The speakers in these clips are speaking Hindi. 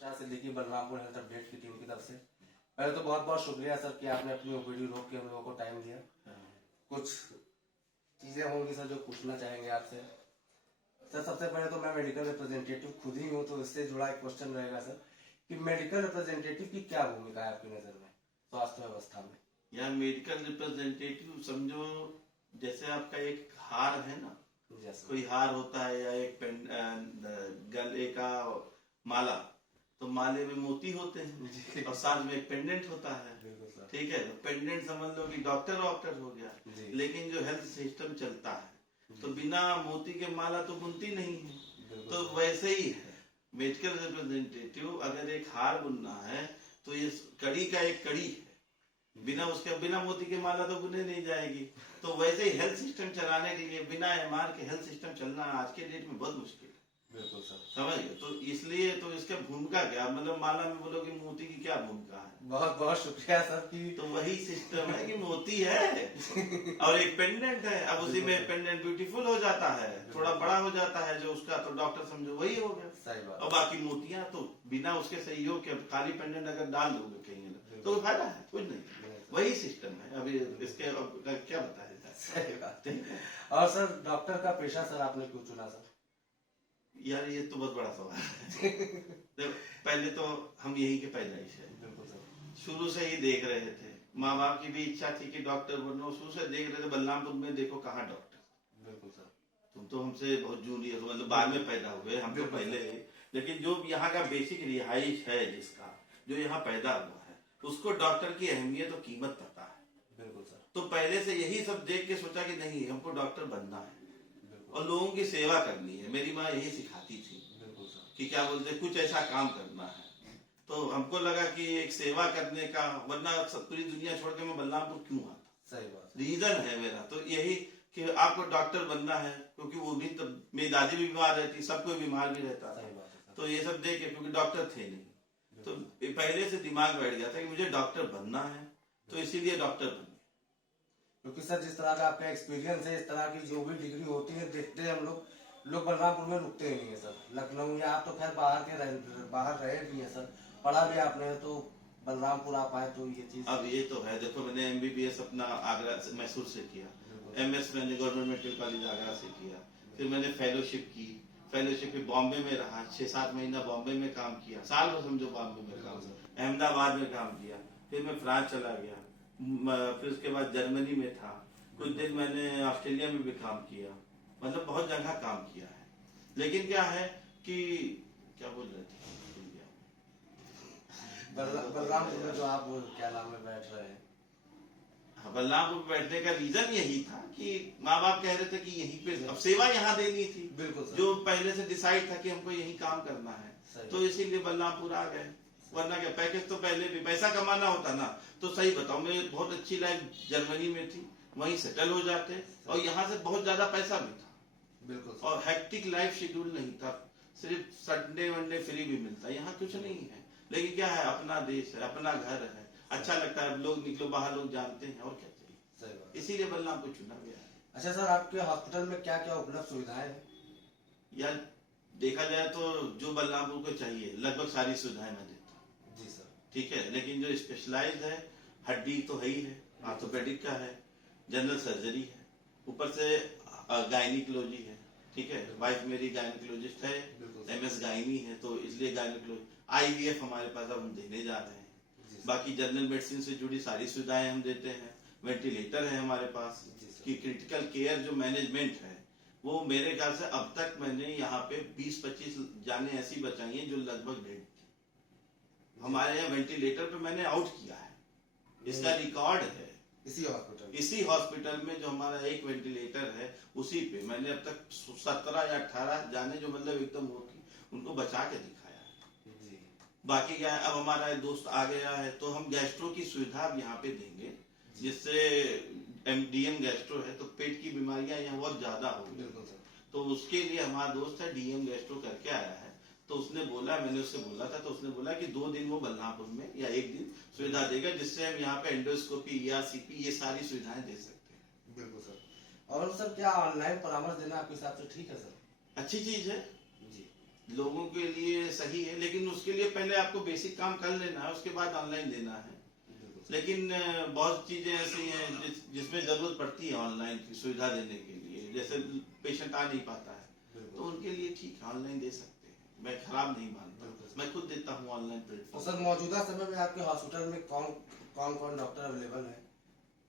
से देखिए बलरामपुर हेल्थ अपडेट की टीम की तरफ से पहले तो बहुत बहुत शुक्रिया सर कि आपने अपनी ओपीडी रोक के हम लोगों को टाइम दिया। कुछ चीजें होंगी सर जो पूछना चाहेंगे आपसे। सर सबसे पहले तो मैं मेडिकल रिप्रेजेंटेटिव खुद ही हूँ, तो इससे जुड़ा एक क्वेश्चन रहेगा सर कि मेडिकल रिप्रेजेंटेटिव की क्या भूमिका है आपकी नजर में स्वास्थ्य व्यवस्था में? यार मेडिकल रिप्रेजेंटेटिव समझो जैसे आपका एक हार है ना, कोई हार होता है या एक गले का माला, तो माले में मोती होते हैं और साथ में एक पेंडेंट होता है। ठीक है, तो पेंडेंट समझ लो कि डॉक्टर हो गया, लेकिन जो हेल्थ सिस्टम चलता है तो बिना मोती के माला तो बुनती नहीं है। तो वैसे ही है मेडिकल रिप्रेजेंटेटिव, अगर एक हार बुनना है तो ये कड़ी का एक कड़ी है, बिना मोती के माला तो बुने नहीं जाएगी। तो वैसे ही हेल्थ सिस्टम चलाने के लिए बिना एमआर के हेल्थ सिस्टम चलना आज के डेट में बहुत मुश्किल है। बिल्कुल सर, समझिए। तो इसलिए तो इसका भूमिका क्या, मतलब माला में बोलोगे मोती की क्या भूमिका है? बहुत बहुत शुक्रिया सर की। तो वही सिस्टम है कि मोती है और एक पेंडेंट है। अब उसी में पेंडेंट ब्यूटीफुल हो जाता है, थोड़ा बड़ा हो जाता है जो उसका, तो डॉक्टर समझो वही हो गया। सही बात। और बाकी मोतियां तो बिना उसके सहयोग के, खाली पेंडेंट अगर डाल दोगे कहीं तो फायदा है कुछ नहीं। वही सिस्टम है। अभी इसके अब क्या बताया जाए। सही बात है। और सर डॉक्टर का पेशा सर आपने क्यों चुना सर? यार ये तो बहुत बड़ा सवाल है। पहले तो हम यही के पैदाइश है, शुरू से ही देख रहे थे, माँ बाप की भी इच्छा थी कि डॉक्टर बनो, शुरू से देख रहे थे बलरामपुर में देखो कहाँ डॉक्टर। बिल्कुल सर। तुम तो हमसे बहुत जूनियर हो, मतलब बाद में पैदा हुए, हम तो पहले। लेकिन जो यहाँ का बेसिक रिहाइश है जिसका, जो यहाँ पैदा हुआ है, उसको डॉक्टर की अहमियत और कीमत पता है। बिल्कुल सर। तो पहले से यही सब देख के सोचा कि नहीं हमको डॉक्टर बनना है और लोगों की सेवा करनी है। मेरी माँ यही सिखाती थी कि क्या बोलते कुछ ऐसा काम करना है। तो हमको लगा कि एक सेवा करने का, वरना सब पूरी दुनिया छोड़ के मैं बलरामपुर क्यों आता। सही बात। रीजन है मेरा तो यही कि आपको डॉक्टर बनना है, क्योंकि वो भी, तो मेरी दादी भी बीमार रहती, सब कोई बीमार भी रहता था। तो ये सब देख के, क्योंकि डॉक्टर थे नहीं, तो पहले से दिमाग बैठ गया था कि मुझे डॉक्टर बनना है, तो इसीलिए डॉक्टर बन गया। क्योंकि सर जिस तरह का आपका एक्सपीरियंस है, इस तरह की जो भी डिग्री होती है देखते हैं हम लोग बलरामपुर में रुकते ही नहीं है सर। लखनऊ या आप तो खैर बाहर रहे भी हैं सर, पढ़ा भी आपने, तो बलरामपुर आप आए तो ये चीज। अब ये तो है, देखो मैंने एमबीबीएस अपना आगरा से, मैसूर से किया, एमएस मैंने गवर्नमेंट मेडिकल कॉलेज आगरा से किया, फिर मैंने फेलोशिप की, फेलोशिप में बॉम्बे में रहा, 6-7 महीना बॉम्बे में काम किया, साल भर समझो बॉम्बे में काम, अहमदाबाद में काम किया, फिर मैं फ्रांस चला गया, फिर उसके बाद जर्मनी में था, कुछ दिन मैंने ऑस्ट्रेलिया में भी काम किया, मतलब बहुत जगह काम किया है। लेकिन क्या है कि क्या बोल रहे थे, बलरामपुर में जो आप क्या नाम में बैठ रहे हैं? हाँ, बलरामपुर बैठने का रीजन यही था कि माँ बाप कह रहे थे कि यहीं पे अब सेवा यहाँ देनी थी। बिल्कुल सर। जो पहले से डिसाइड था कि हमको यही काम करना है, तो इसीलिए बलरामपुर आ गए। वरना क्या, पैकेज तो पहले भी पैसा कमाना होता ना, तो सही बताओ, मेरी बहुत अच्छी लाइफ जर्मनी में थी, वहीं सेटल हो जाते, और यहाँ से बहुत ज्यादा पैसा भी था। बिल्कुल। और हेक्टिक लाइफ शेड्यूल नहीं था, सिर्फ संडे वनडे फ्री भी मिलता, यहाँ कुछ नहीं है। लेकिन क्या है, अपना देश है, अपना घर है, अच्छा लगता है, लोग निकलो बाहर, लोग जानते हैं, और क्या चाहिए। इसीलिए बलरामपुर चुना गया है। अच्छा सर, आपके हॉस्पिटल में क्या क्या उपलब्ध सुविधाएं हैं? यार देखा जाए तो जो बलरामपुर को चाहिए लगभग सारी सुविधाएं मैं देता हूँ। जी सर। ठीक है, लेकिन जो स्पेशलाइज्ड है, हड्डी तो है ही है, ऑर्थोपेडिक का है, जनरल सर्जरी है, ऊपर से गायनिकोलॉजी है। ठीक है, वाइफ मेरी गायनिकोलॉजिस्ट है, एमएस गायनी है, तो इसलिए गायनिकोलॉजी, आईवीएफ हमारे पास अब हम देने जा रहे हैं। बाकी जनरल मेडिसिन से जुड़ी सारी सुविधाएं हम देते हैं। वेंटिलेटर है हमारे पास, कि क्रिटिकल केयर जो मैनेजमेंट है, वो मेरे ख्याल से अब तक मैंने यहाँ पे 20-25 जाने ऐसी बचाई हैं जो लगभग डेड थी। हमारे यहाँ वेंटिलेटर पे मैंने आउट किया है, इसका रिकॉर्ड है। इसी हॉस्पिटल में जो हमारा एक वेंटिलेटर है, उसी पे मैंने अब तक 17 या 18 जाने जो मतलब एकदम होती, उनको बचा के दिखाया है। बाकी क्या है, अब हमारा एक दोस्त आ गया है, तो हम गैस्ट्रो की सुविधा अब यहाँ पे देंगे, जिससे डीएम गैस्ट्रो है, तो पेट की बीमारियां यहाँ बहुत ज्यादा हो गई, तो उसके लिए हमारा दोस्त है डीएम गैस्ट्रो करके आया है। तो उसने बोला, मैंने उससे बोला था, तो उसने बोला कि 2 दिन वो बलरामपुर में या 1 दिन सुविधा देगा, जिससे हम यहाँ पे एंडोस्कोपी, ईआरसीपी, ये सारी सुविधाएं दे सकते हैं। बिल्कुल सर। और सर क्या ऑनलाइन परामर्श देना आपके हिसाब से ठीक है सर? अच्छी चीज है जी, लोगों के लिए लिए सही है, लेकिन उसके लिए पहले आपको बेसिक काम कर लेना है, उसके बाद ऑनलाइन देना है। लेकिन बहुत चीजें ऐसी हैं जिसमें जरूरत पड़ती है ऑनलाइन की सुविधा देने के लिए, जैसे पेशेंट आ नहीं पाता है तो उनके लिए ठीक है ऑनलाइन दे सकते हैं, मैं खराब नहीं मानता, मैं खुद देता हूँ ऑनलाइन तो प्लेटफॉर्म। सर मौजूदा समय में आपके हॉस्पिटल में कौन डॉक्टर अवेलेबल है?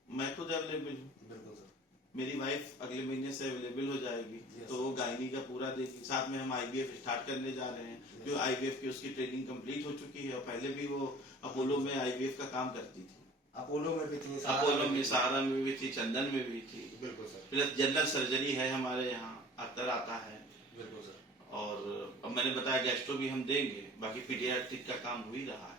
मैं खुद अवेलेबल हूँ, बिल्कुल सर। मेरी वाइफ अगले महीने से अवेलेबल हो जाएगी, तो वो गायनी का पूरा देगी, साथ में हम आईवीएफ स्टार्ट करने जा रहे हैं, जो आईवीएफ की उसकी ट्रेनिंग कंप्लीट हो चुकी है, और पहले भी वो अपोलो में आईवीएफ का काम करती थी। अपोलो में भी थी, अपोलो में, सहारा में भी थी, चंदन में भी थी। बिल्कुल सर। प्लस जनरल सर्जरी है हमारे यहाँ, अतर आता है। बिल्कुल सर। और अब मैंने बताया गैस्ट्रो भी हम देंगे, बाकी पीडियाट्रिक का काम हो ही रहा है।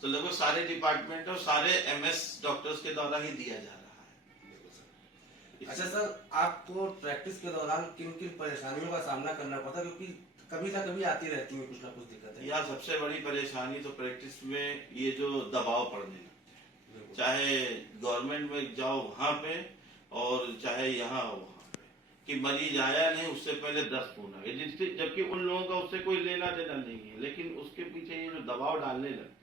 तो लगभग सारे डिपार्टमेंट और सारे एमएस डॉक्टर्स के द्वारा ही दिया जा रहा है। अच्छा सर, आपको प्रैक्टिस के दौरान किन किन परेशानियों का सामना करना पड़ता, क्योंकि कभी ना कभी आती रहती है कुछ ना कुछ दिक्कतें? यार सबसे बड़ी परेशानी तो प्रैक्टिस में ये जो दबाव पड़ने लगते हैं, चाहे गवर्नमेंट में जाओ वहां पे और चाहे यहाँ वहां पे, कि मरीज आया नहीं उससे पहले 10 फोन आ गए, जिससे जबकि उन लोगों का उससे कोई लेना देना नहीं है, लेकिन उसके पीछे ये जो दबाव डालने लगते हैं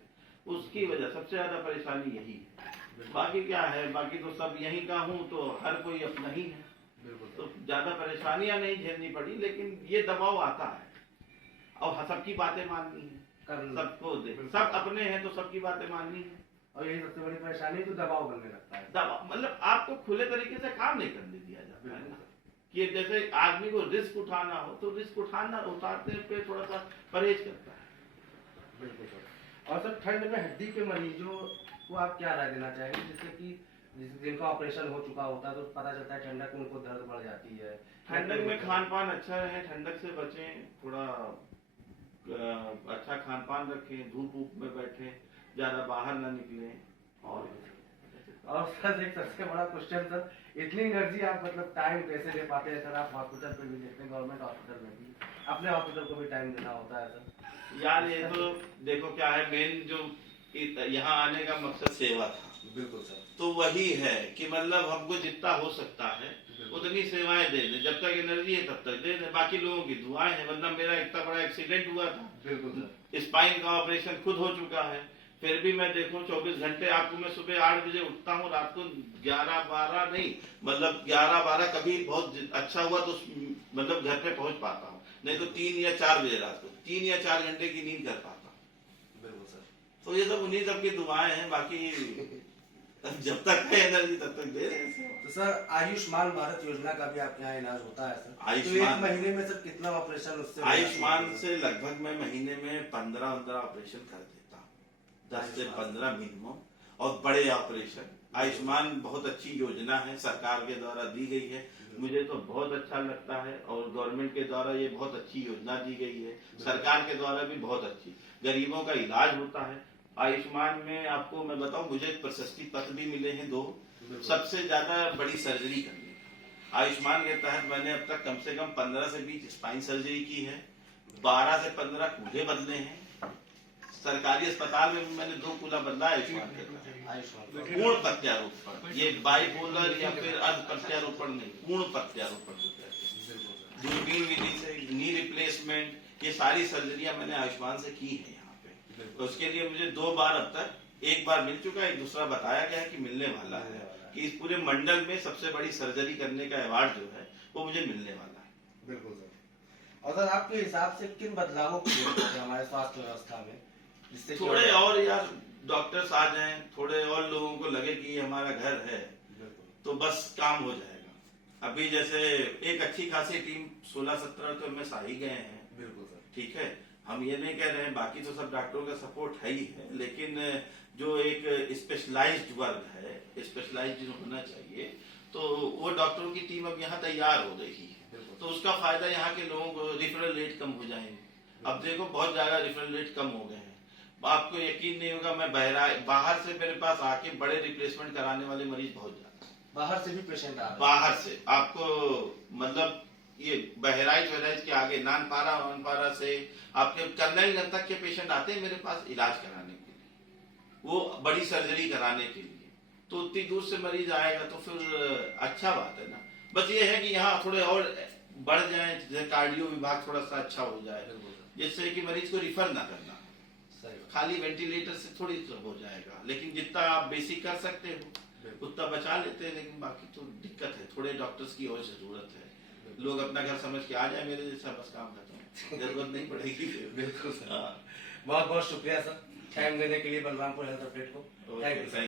उसकी वजह सबसे ज्यादा परेशानी यही है। बाकी क्या है, बाकी तो सब यहीं का हूँ तो हर कोई अपना ही है, तो ज्यादा परेशानियां नहीं झेलनी पड़ी, लेकिन ये दबाव आता है और सबकी बातें माननी है, सबको सब अपने हैं तो सबकी बातें माननी है, और यही सबसे बड़ी परेशानी, तो दबाव बनने लगता है। दबाव मतलब आपको खुले तरीके से काम नहीं करने दिया जाता है ना, कि जैसे आदमी को रिस्क उठाना हो तो रिस्क उठाते पे थोड़ा सा परहेज करता है। बिल्कुल सर। और सर ठंड में हड्डी के मरीजों को आप क्या राय देना चाहेंगे, जिससे कि जिनका ऑपरेशन हो चुका होता है तो पता चलता है ठंडक में उनको दर्द बढ़ जाती है? ठंडक में खान पान अच्छा रहे, ठंडक से बचें, थोड़ा अच्छा खान पान रखें, धूप में बैठे, ज्यादा बाहर ना निकले। और सर एक सबसे बड़ा क्वेश्चन सर, इतनी एनर्जी आप मतलब टाइम कैसे दे पाते हैं सर? आप हॉस्पिटल पे भी देखते हैं, गवर्नमेंट हॉस्पिटल में भी, अपने हॉस्पिटल को भी टाइम देना होता है सर? यार ये तो देखो क्या है, मेन जो यहाँ आने का मकसद सेवा था। बिल्कुल सर। तो वही है कि मतलब हमको जितना हो सकता है उतनी सेवाएं दे दें, जब तक एनर्जी है तब तक दे दें, बाकी लोगों की दुआएं हैं, वरना मेरा इतना बड़ा एक्सीडेंट हुआ था। बिल्कुल सर। स्पाइन का ऑपरेशन खुद हो चुका है, फिर भी मैं देखूं 24 घंटे, आपको मैं सुबह 8 बजे उठता हूँ, रात को 11-12 नहीं, मतलब 11-12 कभी बहुत अच्छा हुआ तो मतलब घर पे पहुंच पाता हूँ, नहीं तो 3 या 4 बजे रात को 3 या 4 घंटे की नींद कर पाता हूँ। बिल्कुल सर। तो ये सब उन्हीं सब की दुआएं हैं, बाकी जब तक है एनर्जी तब तक दे रहे हैं। तो सर आयुष्मान भारत योजना का भी आपके यहाँ इलाज होता है सर? आयुष्मान, तो एक महीने में सर कितना ऑपरेशन उससे? आयुष्मान से लगभग मैं महीने में 15 ऑपरेशन कर देता हूँ, 10 से 15 मिनिमम, और बड़े ऑपरेशन। आयुष्मान बहुत अच्छी योजना है, सरकार के द्वारा दी गई है, मुझे तो बहुत अच्छा लगता है, और गवर्नमेंट के द्वारा ये बहुत अच्छी योजना दी गई है, सरकार के द्वारा भी बहुत अच्छी, गरीबों का इलाज होता है। आयुष्मान में आपको मैं बताऊं, मुझे प्रशस्ति पत्र भी मिले हैं 2, सबसे ज्यादा बड़ी सर्जरी करने का। आयुष्मान के तहत मैंने अब तक कम से कम 15 से 20 स्पाइन सर्जरी की है, 12 से 15 कूल्हे बदले हैं, सरकारी अस्पताल में मैंने 2 कूल्हा बदला है आयुष्मान के तहत। पूर्ण प्रत्यारोपण, ये बाइपोलर या फिर अर्ध प्रत्यारोपण नहीं, पूर्ण प्रत्यारोपण, दूरबीन विधि से, नी रिप्लेसमेंट, ये सारी सर्जरियां मैंने आयुष्मान से की है। तो उसके लिए मुझे 2 बार अब तक, एक बार मिल चुका है, दूसरा बताया गया है कि मिलने वाला है, कि इस पूरे मंडल में सबसे बड़ी सर्जरी करने का अवार्ड जो है वो मुझे मिलने वाला है। बिल्कुल सर। और सर आपके हिसाब से किन बदलावों की जरूरत है हमारे स्वास्थ्य व्यवस्था में, जिससे थोड़े और यार डॉक्टर्स आ जाएं, थोड़े और लोगों को लगे कि ये हमारा घर है, तो बस काम हो जाएगा। अभी जैसे एक अच्छी खासी टीम 16-17 तो एमएस आ ही गए हैं। बिल्कुल सर। ठीक है, हम ये नहीं कह रहे हैं, बाकी तो सब डॉक्टरों का सपोर्ट है ही है, लेकिन जो एक स्पेशलाइज्ड वर्ग है, स्पेशलाइज्ड होना चाहिए, तो वो डॉक्टरों की टीम अब यहाँ तैयार हो गई है, तो उसका फायदा यहाँ के लोगों को, रिफरल रेट कम हो जाएंगे। अब देखो बहुत ज्यादा रिफरल रेट कम हो गए हैं, आपको यकीन नहीं होगा, मैं बाहर से मेरे पास आके बड़े रिप्लेसमेंट कराने वाले मरीज बहुत ज्यादा, बाहर से भी पेशेंट आ रहे हैं। बाहर से आपको मतलब ये बहराइच के आगे नानपारा से आपके करनाईगंज तक के पेशेंट आते हैं मेरे पास इलाज कराने के लिए, वो बड़ी सर्जरी कराने के लिए, तो उतनी दूर से मरीज आएगा तो फिर अच्छा बात है ना। बस ये है कि यहाँ थोड़े और बढ़ जाए, जैसे कार्डियो विभाग थोड़ा सा अच्छा हो जाए, जिससे कि मरीज को रिफर ना करना, सही बात। खाली वेंटिलेटर से थोड़ी सब हो जाएगा, लेकिन जितना आप बेसिक कर सकते हो उतना बचा लेते हैं, लेकिन बाकी तो दिक्कत है, थोड़े डॉक्टर्स की और जरूरत है। लोग अपना घर समझ के आ जाए मेरे जैसा, बस काम खत्म, जरूरत नहीं पड़ेगी। बिल्कुल सर। हाँ। बहुत बहुत शुक्रिया सर टाइम देने के लिए बलरामपुर हेल्थ अपडेट को। Okay, thank you.